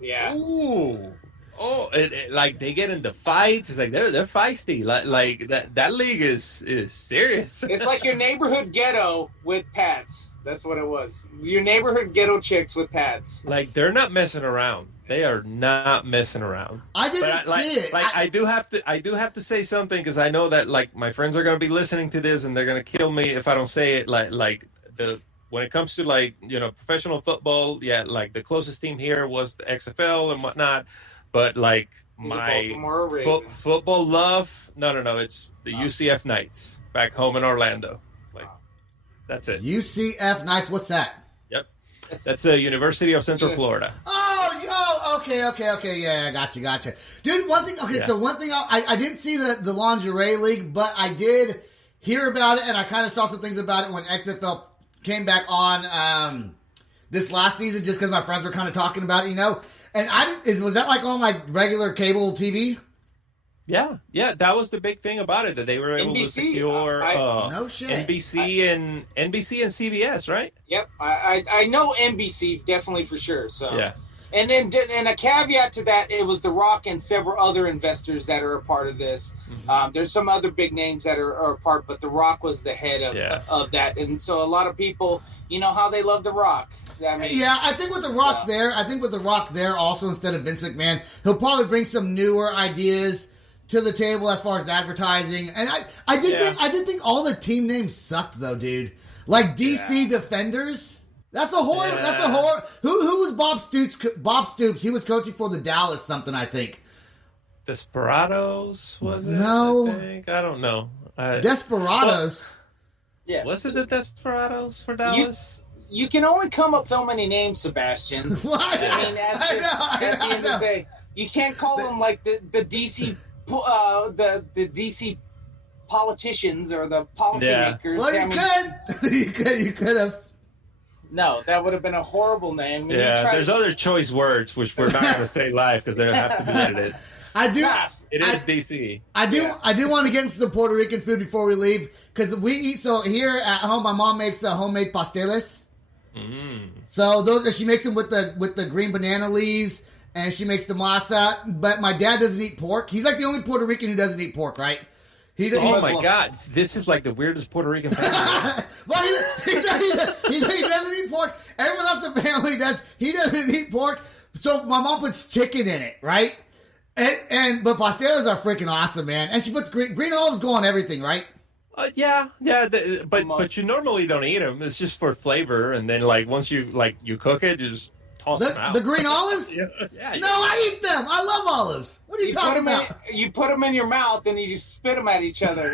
yeah, ooh, oh, like they get into fights. It's like they're feisty. Like that league is serious. it's like your neighborhood ghetto with pads. That's what it was. Your neighborhood ghetto chicks with pads. Like they're not messing around. They are not messing around. I didn't see it. I do have to say something because I know that like my friends are going to be listening to this and they're going to kill me if I don't say it. When it comes to professional football, yeah, like the closest team here was the XFL and whatnot, but like my football love, no, it's the UCF Knights back home in Orlando. Like that's it. UCF Knights, what's that? Yep, that's the University of Central Florida. Okay, yeah, gotcha. Dude, one thing, so one thing, I didn't see the lingerie league, but I did hear about it, and I kind of saw some things about it when XFL came back on this last season, just because my friends were kind of talking about it, and was that like on like regular cable TV? Yeah, that was the big thing about it, that they were able to secure no shit. NBC and CBS, right? Yep, I know NBC definitely for sure. So yeah. And then, and a caveat to that, it was The Rock and several other investors that are a part of this. Mm-hmm. There's some other big names that are a part, but The Rock was the head of that. And so a lot of people, how they love The Rock. I mean, I think with The Rock there, also instead of Vince McMahon, he'll probably bring some newer ideas to the table as far as advertising. And I did think all the team names sucked though, dude. Like DC Defenders. That's a horror. Yeah. That's a horror. Who was Bob Stoops? Bob Stoops. He was coaching for the Dallas something, I think. Desperados, was it? No. I don't know. Desperados. Yeah. Was it the Desperados for Dallas? You can only come up with so many names, Sebastian. What? I mean, at the end of the day, you can't call them like the DC the DC politicians or the policymakers. Well, you could have. No, that would have been a horrible name. There's other choice words which we're not going to say live because they have to be edited. It is DC. I do want to get into some Puerto Rican food before we leave because we eat. So here at home, my mom makes homemade pasteles. So she makes them with the green banana leaves, and she makes the masa. But my dad doesn't eat pork. He's like the only Puerto Rican who doesn't eat pork, right? Oh my God! This is like the weirdest Puerto Rican family. Well, he doesn't eat pork. Everyone else in the family does. He doesn't eat pork. So my mom puts chicken in it, right? But pastelas are freaking awesome, man. And she puts green olives go on everything, right? But you normally don't eat them. It's just for flavor, and then like once you cook it, you just toss them out. The green olives? Yeah. No, I eat them. I love olives. What are you talking about? You put them in your mouth and you just spit them at each other.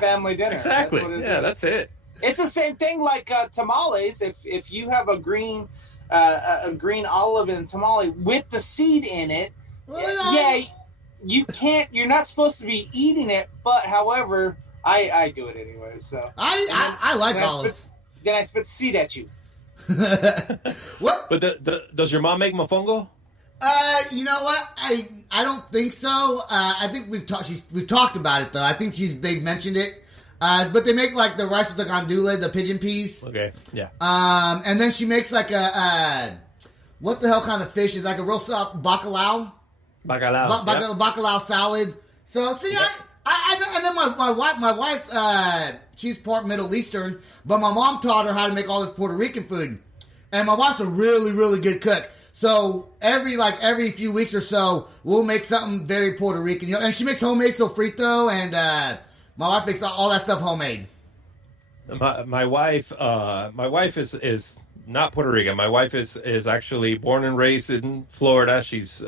Family dinner. Exactly. That's what it is. That's it. It's the same thing like tamales. If you have a green a green olive and tamale with the seed in it. Well, Yeah, you can't. You're not supposed to be eating it, but however, I do it anyway. So I like olives. Then I spit seed at you. What? But does your mom make mofongo? You know what? I don't think so. I think we've talked about it though. I think they've mentioned it. But they make like the rice with the gandule, the pigeon peas. Okay, yeah. And then she makes like a what the hell kind of fish? It's like a real soft bacalao. Bacalao salad. So see, I and then my wife's she's part Middle Eastern, but my mom taught her how to make all this Puerto Rican food, and my wife's a really really good cook. So every few weeks or so, we'll make something very Puerto Rican. And she makes homemade sofrito, and my wife makes all that stuff homemade. My wife is not Puerto Rican. My wife is actually born and raised in Florida. She's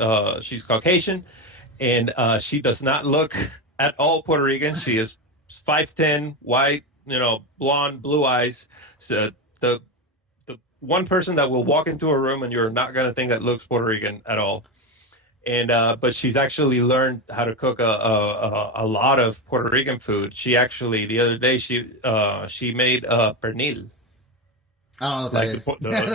Caucasian, and she does not look at all Puerto Rican. She is 5'10", white, blonde, blue eyes. So the one person that will walk into a room and you're not gonna think that looks Puerto Rican at all. And but she's actually learned how to cook a lot of Puerto Rican food. She actually the other day she made pernil. I don't know what that is.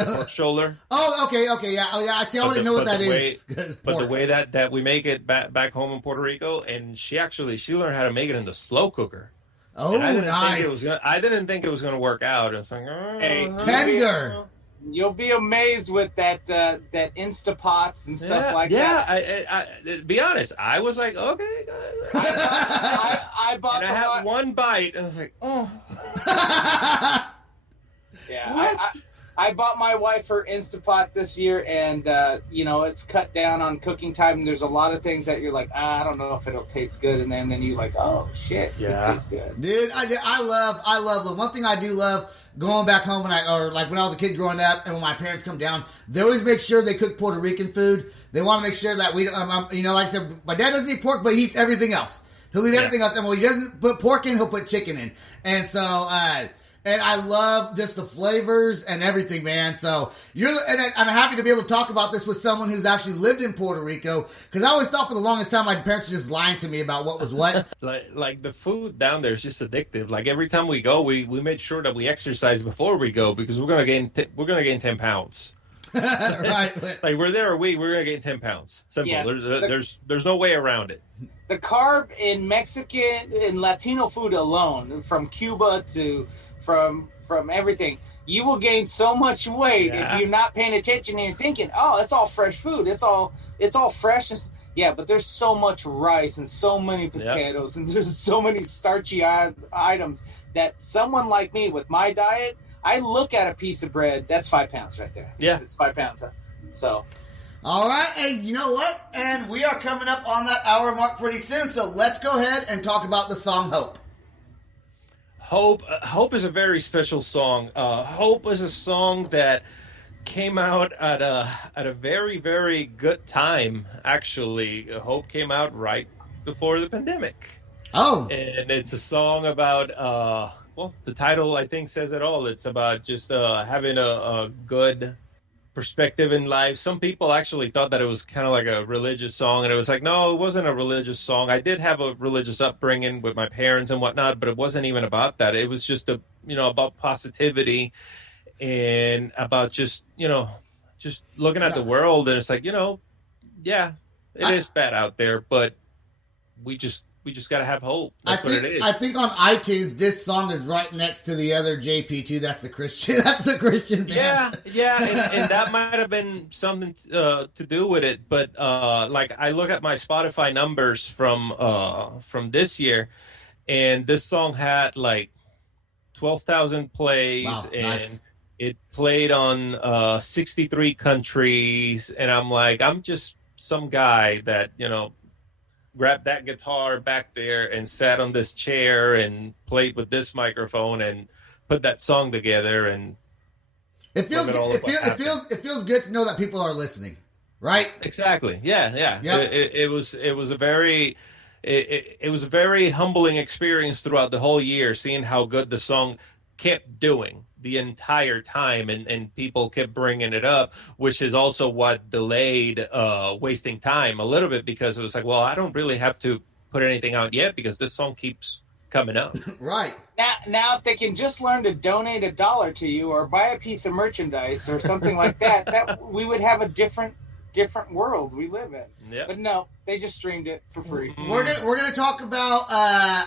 The pork shoulder. Oh, okay, yeah. Oh, yeah. I already know what that is. But the way that we make it back home in Puerto Rico, and she learned how to make it in the slow cooker. Oh, nice. I didn't think it was gonna work out. It's like, Hey, tender. You'll be amazed with that Instapots and stuff like that. Yeah, I be honest, I was like, okay. I bought. And I had one bite, and I was like, oh. Yeah, I bought my wife her Instapot this year, and it's cut down on cooking time. And there's a lot of things that you're like, I don't know if it'll taste good, and then you're like, oh shit, it tastes good. Dude, I love the one thing I do love going back home when I was a kid growing up, and when my parents come down, they always make sure they cook Puerto Rican food. They want to make sure that we, like I said, my dad doesn't eat pork, but he eats everything else. He'll eat everything else, and when he doesn't put pork in, he'll put chicken in, and so. And I love just the flavors and everything, man. So I'm happy to be able to talk about this with someone who's actually lived in Puerto Rico, because I always thought for the longest time my parents were just lying to me about what was what. like the food down there is just addictive. Like every time we go, we made sure that we exercise before we go, because we're gonna gain 10 pounds. Right. Like we're there a week, we're gonna gain 10 pounds. Simple. Yeah, there's no way around it. The carb in Mexican and Latino food alone, from Cuba to from everything, you will gain so much weight if you're not paying attention and you're thinking, oh, it's all fresh food, it's all fresh. But there's so much rice and so many potatoes and there's so many starchy items that someone like me with my diet, I look at a piece of bread, that's 5 pounds right there. Yeah, it's 5 pounds. So all right, and you know what? And we are coming up on that hour mark pretty soon, so let's go ahead and talk about the song Hope. Hope is a very special song. Hope is a song that came out at a very, very good time, actually. Hope came out right before the pandemic. Oh. And it's a song about, the title I think says it all. It's about just having a good perspective in life. Some people actually thought that it was kind of like a religious song, and it was like, no, it wasn't a religious song. I did have a religious upbringing with my parents and whatnot, but it wasn't even about that. It was just about positivity and about just looking at the world, and it's like, it is bad out there, but we just got to have hope. That's what it is. I think on iTunes, this song is right next to the other JP2. That's the Christian band. Yeah, and that might have been something to do with it. But I look at my Spotify numbers from this year, and this song had like 12,000 plays, and nice. It played on 63 countries. And I'm just some guy that grabbed that guitar back there and sat on this chair and played with this microphone and put that song together, and it feels good to know that people are listening, right? Exactly. Yeah. Yep. It was a very humbling experience throughout the whole year, seeing how good the song kept doing the entire time, and people kept bringing it up, which is also what delayed wasting time a little bit, because it was like, well, I don't really have to put anything out yet because this song keeps coming up. Right. Now, if they can just learn to donate $1 to you or buy a piece of merchandise or something like that, that we would have a different world we live in. Yep. But no, they just streamed it for free. We're gonna talk about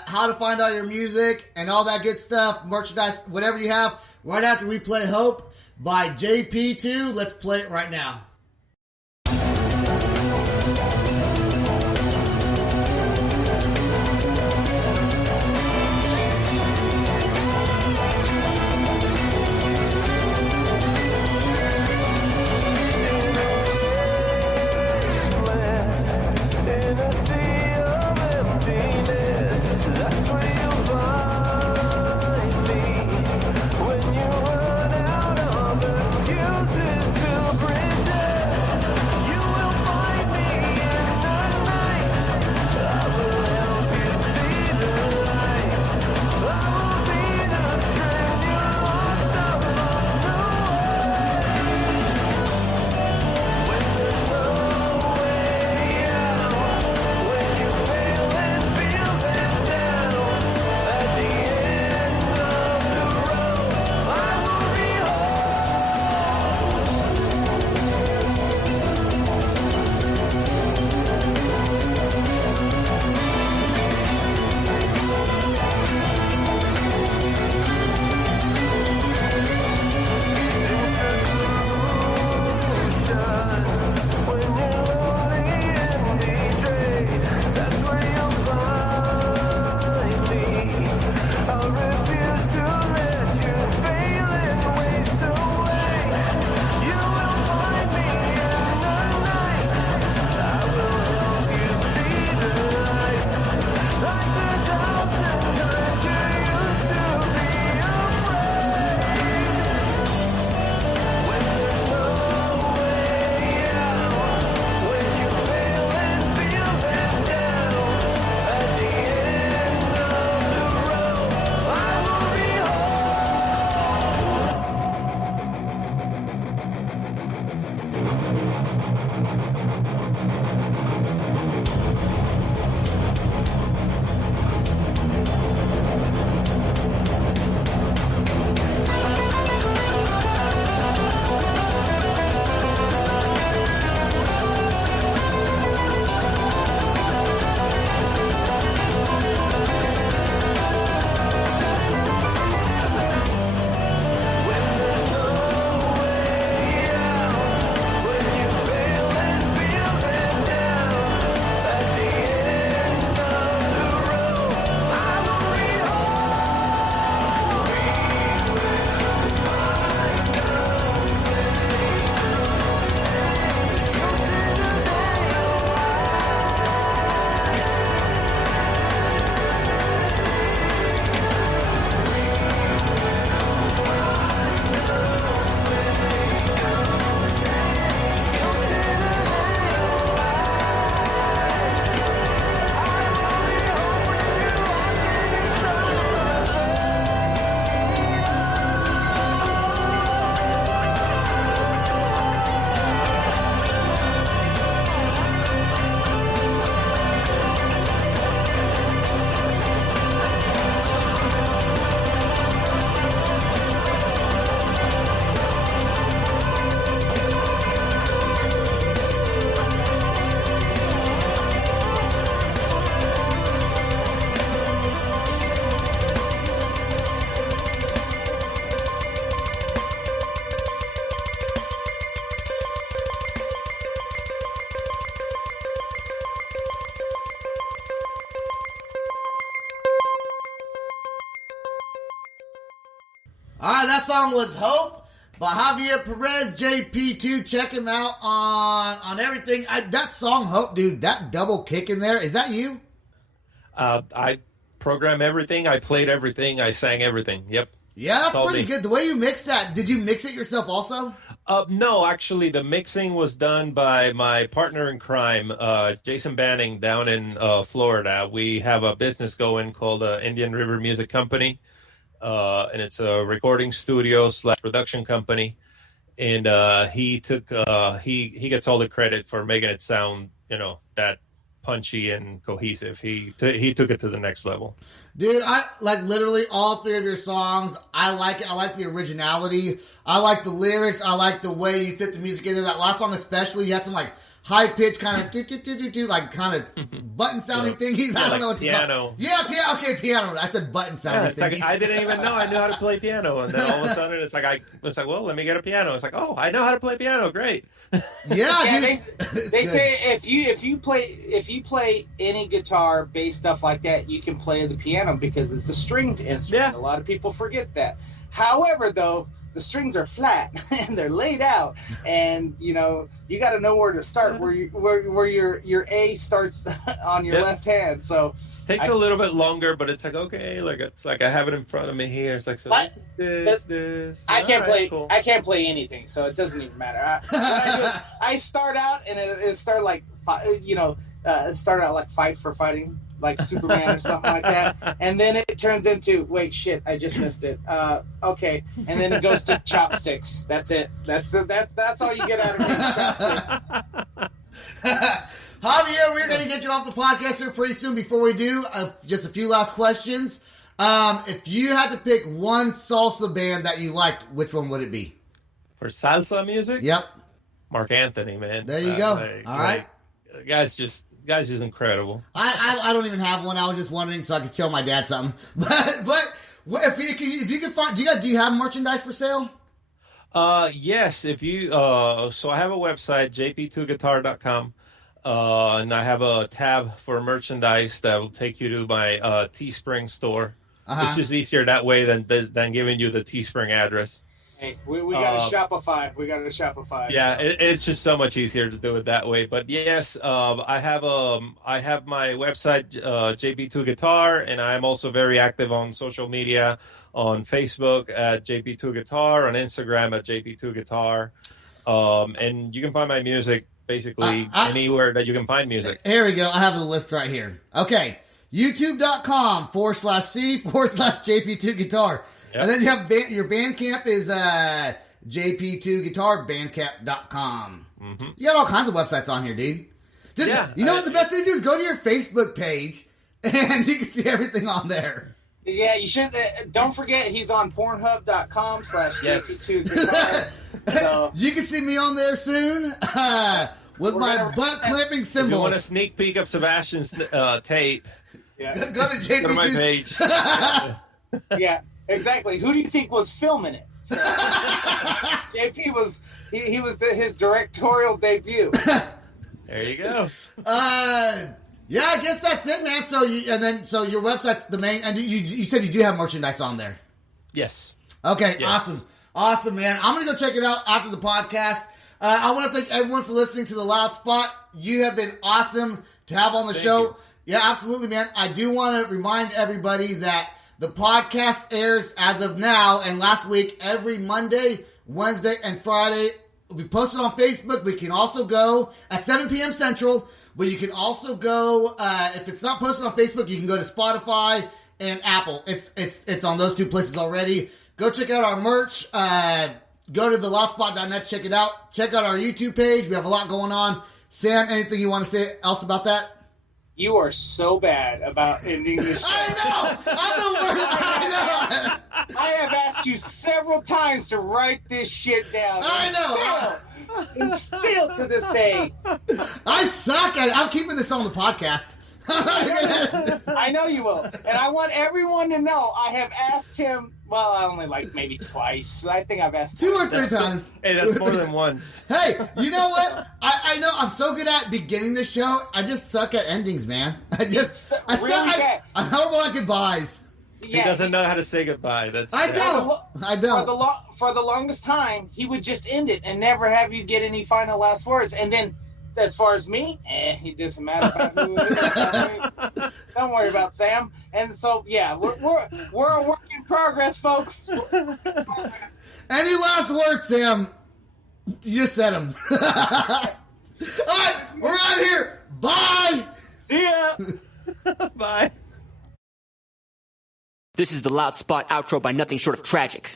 how to find all your music and all that good stuff, merchandise, whatever you have, right after we play Hope by JP2. Let's play it right now. In a sea of emptiness, that's where you'll find me. When you run out of excuses to pretend, you will find me in the night. I will help you see the light. I will be the strength you lost along the way. When there's no way out, when you fail and feel let down, at the end of the road, I will be when you're lonely and betrayed, that's where you'll find me. I'll refuse to let you fail and waste away. You will find me in the night. I will help you see the light. Like the 1,000 times you used to be afraid. When there's no way out, when you fail and feel let down, at the end of the road, I will be when there's no way out, when you fail and feel let down, at the end of the road, I will be home. We will find a way to you'll see the day All right, that song was Hope by Javier Perez, JP2. Check him out on everything. That song, Hope, dude, that double kick in there, is that you? I programmed everything. I played everything. I sang everything. Yep. Yeah, that's All pretty me. good. The way you mixed that, did you mix it yourself also? No, actually, the mixing was done by my partner in crime, Jason Banning, down in Florida. We have a business going called Indian River Music Company, and it's a recording studio / production company. And he gets all the credit for making it sound, that punchy and cohesive. He took it to the next level. Dude, I like literally all three of your songs. I like it. I like the originality. I like the lyrics. I like the way you fit the music in there. That last song especially, you had some like high pitch kind of like kind of button sounding thingies. I don't know what to call piano. it. Yeah, piano. Okay, piano. I said button sounding It's like, thingies. I didn't even know I knew how to play piano, and then all of a sudden it's like well, let me get a piano. It's like, oh, I know how to play piano. Great. Yeah, dude. They say if you play any guitar, bass, stuff like that, you can play the piano because it's a stringed instrument. Yeah. A lot of people forget that. However, though, the strings are flat and they're laid out, and you got to know where to start, where your A starts on your left hand. So takes a little bit longer, but it's like, okay, it's like I have it in front of me here. It's like, so this. I can't All right, play. cool. I can't play anything, so it doesn't even matter. What I do is I start out and it started like started out like Fight for Fighting, like Superman or something like that, and then it turns into wait, shit, I just missed it. Okay, and then it goes to chopsticks. That's it. That's all you get out of me. Chopsticks. Javier, we're going to get you off the podcast here pretty soon. Before we do, just a few last questions. If you had to pick one salsa band that you liked, which one would it be? For salsa music? Yep. Mark Anthony, man. There you go. All right. Guy's just incredible. I don't even have one. I was just wondering so I could tell my dad something. But if you could find, do you have merchandise for sale? Yes. If you so I have a website, JP2guitar.com. And I have a tab for merchandise that will take you to my Teespring store. It's just easier that way than giving you the Teespring address. Hey, we got a Shopify. We got a Shopify. Yeah, it's just so much easier to do it that way. But yes, I have my website, JP2 Guitar, and I'm also very active on social media, on Facebook at JP2 Guitar, on Instagram at JP2 Guitar, and you can find my music basically anywhere that you can find music. Here we go. I have the list right here. Okay, YouTube.com/C/JP2 Guitar. Yep. And then you have your Bandcamp is JP2guitarbandcamp.com. Mm-hmm. You got all kinds of websites on here, dude. You know what the best thing to do is go to your Facebook page and you can see everything on there. Yeah, you should. Don't forget, he's on Pornhub.com/JP2guitar. So you can see me on there soon with my butt clamping symbol. If you want a sneak peek of Sebastian's tape, yeah. Go to JP2. Go to my page. Yeah. Exactly. Who do you think was filming it? So, JP was his directorial debut. There you go. Yeah, I guess that's it, man. So your website's the main, and you said you do have merchandise on there. Yes. Okay. Yes. Awesome, man. I'm gonna go check it out after the podcast. I want to thank everyone for listening to The Loud Spot. You have been awesome to have on the show. You. Yeah, absolutely, man. I do want to remind everybody that the podcast airs as of now and last week every Monday, Wednesday, and Friday. We post it on Facebook. We can also go at 7 p.m. Central, but you can also go, if it's not posted on Facebook, you can go to Spotify and Apple. It's on those two places already. Go check out our merch. Go to theloudspot.net, check it out. Check out our YouTube page. We have a lot going on. Sam, anything you want to say else about that? You are so bad about ending this show. I know! I'm the worst! I know! I have asked you several times to write this shit down. I know! And still to this day. I suck at it. I'm keeping this on the podcast. I know you will. And I want everyone to know I have asked him, well, I only maybe twice. I think I've asked 2 or 3 times. Hey, that's more than once. Hey, you know what? I know I'm so good at beginning the show. I just suck at endings, man. I'm horrible at goodbyes. He doesn't know how to say goodbye. I don't. For the longest time, he would just end it and never have you get any final last words. And then, as far as me, it doesn't matter about who it is. Don't worry about Sam. And so, yeah, we're a work in progress, folks. Any last words, Sam? You just said them. All right, we're out here. Bye. See ya. Bye. This is the Loud Spot outro by nothing short of tragic.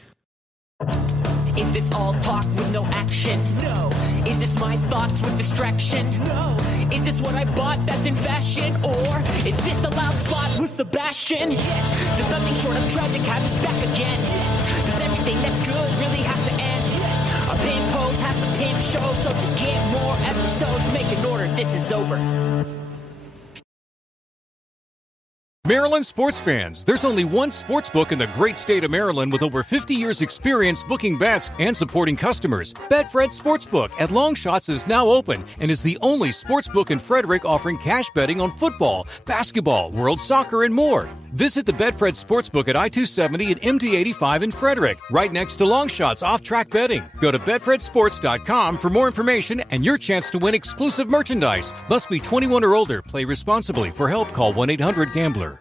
Is this all talk with no action? No. Is this my thoughts with distraction? No. Is this what I bought that's in fashion? Or is this the Loud Spot with Sebastian? Yes. Does nothing short of tragic have us back again? Yes. Does everything that's good really have to end? Yes. A pin post has to pin show, so to get more episodes, make an order, this is over. Maryland sports fans, there's only one sportsbook in the great state of Maryland with over 50 years experience booking bets and supporting customers. Betfred Sportsbook at Longshots is now open and is the only sportsbook in Frederick offering cash betting on football, basketball, world soccer, and more. Visit the Betfred Sportsbook at I-270 and MD-85 in Frederick, right next to Longshots off-track betting. Go to betfredsports.com for more information and your chance to win exclusive merchandise. Must be 21 or older. Play responsibly. For help, call 1-800-GAMBLER.